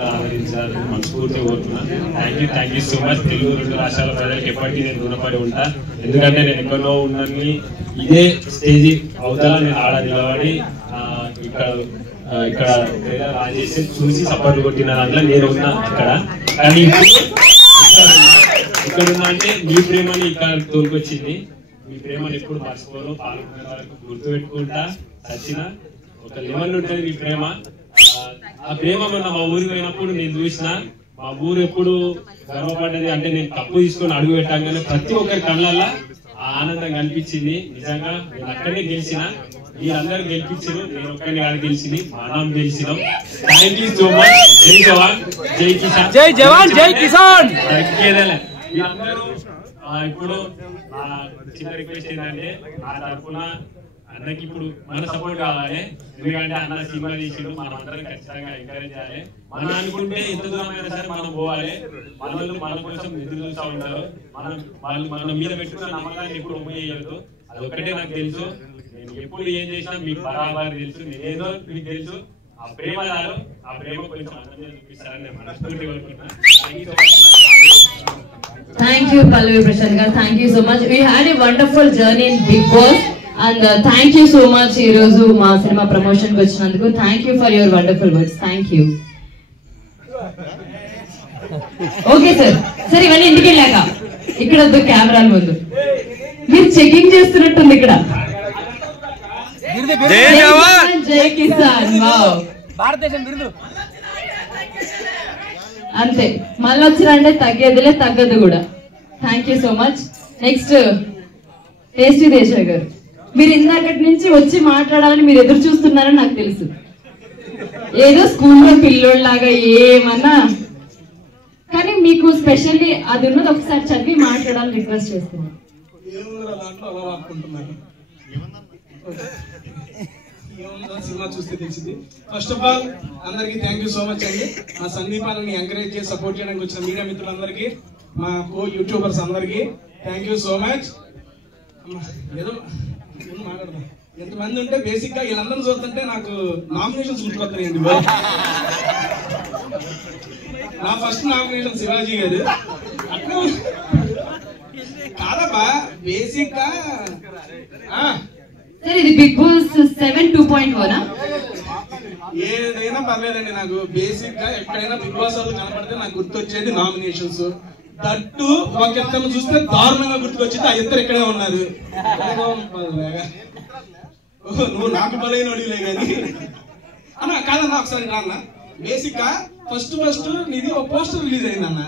ఆదరించాలని మనస్ఫూర్తిగా కోరుతున్నాను. Thank you so much. Telugu రెండు రాష్ట్రాల ప్రజలకు ఎప్పటికీ నేను రుణపడి ఉంటా. ఎందుకంటే నేను ఎక్కడో ఉన్నని ఇదే స్టేజ్ అవుతారా నేను ఆడ నిలబడి ఇక్కడ రాజేసి చూసి సపోర్ట్ కొట్టిన దాంట్లో నేను ఉన్నా అక్కడ. కానీ ఇక్కడ ఉన్నా అంటే మీ ప్రేమని ఇక్కడ తోలుకొచ్చింది. మీ ప్రేమను ఎప్పుడు మర్చిపోను, పాల్గొనే వరకు గుర్తు పెట్టుకుంటా. సచిన ఒక లెవెల్ ఉంటుంది మీ ప్రేమ. ఆ ప్రేమ మొన్న మా ఊరికి పోయినప్పుడు నేను చూసిన మా ఊరు ఎప్పుడు గర్వపడ్డది అంటే నేను కప్పు తీసుకొని అడుగు పెట్టాగానే ప్రతి ఒక్కరి కళ్ళల్లో ఆనందం కనిపించింది. నిజంగా నేను అక్కడే గెలిచిన, మీరందరూ గెలిపించారు, నేను ఒక్కడిని కాదు గెలిచింది, మనం గెలిచినాం. Thank you so much. జై జవాన్ జై కిసాన్. జై జవాన్ జై కిసాన్. మీరందరూ ఇప్పుడు చిన్న రిక్వెస్ట్ ఏంటంటే ఆ తరఫున అన్నకి ఇప్పుడు మన సపోర్ట్ కావాలి. ఎందుకంటే అన్న సినిమా తీసిండు, మనం అందరం ఖచ్చితంగా ఎంకరేజ్ చేయాలి. మనం అనుకుంటే ఎంత దూరమైనా సరే మనం పోవాలి. వాళ్ళు మన కోసం ఎదురు చూస్తూ ఉంటారు. వాళ్ళు మన మీద పెట్టుకున్న నమ్మకాన్ని ఎప్పుడు ఉపయోగించదు. అది ఒక్కటే నాకు తెలుసు. నేను ఎప్పుడు ఏం చేసినా మీకు బరాబర్ తెలుసు, నేనేదో మీకు తెలుసు. ఆ ప్రేమ కాదు, ఆ ప్రేమ కొంచెం అందరినీ చూపిస్తారని నేను మనస్ఫూర్తి కోరుకుంటున్నాను. Thank you, Pallavi Prashant garu. Thank you so much. We had a wonderful journey in Bigg Boss. And thank you so much ee roju ma cinema promotion ku vachinanduku. Thank you for your wonderful words. Thank you. Okay sir. Sir ivanni indiki ellaka ikkada odu camera mundu meer checking chestunnattundi ikkada. జై జవాన్ జై Kisan. wow భారతదేశం బిరుదు అంతే. మళ్ళీ వచ్చిరంటే తగ్గేదిలే, తగ్గదు కూడా. Thank you so much. Next tasty Desai గారు, మీరు ఇందాకటి నుంచి వచ్చి మాట్లాడాలని మీరు ఎదురు చూస్తున్నారని నాకు తెలుసు. ఏదో స్కూల్లో పిల్లోళ్ళలాగా ఏమన్నా, కానీ మీకు స్పెషల్లీ అది ఉన్నది ఒకసారి చదివి మాట్లాడాలని రిక్వెస్ట్ చేస్తున్నాను. సినిమా చూస్తే తెలిసింది. ఫస్ట్ ఆఫ్ ఆల్ అందరికి థ్యాంక్ యూ సో మచ్ అండి. మా సందీపాలని ఎంకరేజ్ చేసి సపోర్ట్ చేయడానికి వచ్చిన మీడియా మిత్రులందరికీ, మా కో యూట్యూబర్స్ అందరికి థ్యాంక్ యూ సో మచ్. ఏదో మాట్లాడదాం. ఎంతమంది ఉంటే బేసిక్ గా వీళ్ళందరూ చూస్తుంటే నాకు నామినేషన్స్ గుర్తుకొస్తాయండి. నా ఫస్ట్ నామినేషన్ శివాజీ గారు. అట్లా కాదబ్బా, బేసిక్ గా సార్ ఇది బిగ్ బాస్ 7 2.1 ఏదైనా పర్లేదండి. నాకు బేసిక్ గా ఎక్కడైనా బిగ్ బాస్ వాళ్ళు కనపడితే నాకు గుర్తొచ్చేది నామినేషన్స్. దట్టు ఒక ఇద్దరు చూస్తే దారుణంగా గుర్తుకొచ్చింది. ఆ ఇద్దరు ఇక్కడే ఉన్నారు. నువ్వు నాకు బలైన అడిగిలే కానీ అన్న కాదన్నా ఒకసారి రాన్న. బేసిక్ గా ఫస్ట్ నీది ఒక పోస్టర్ రిలీజ్ అయింది అన్న.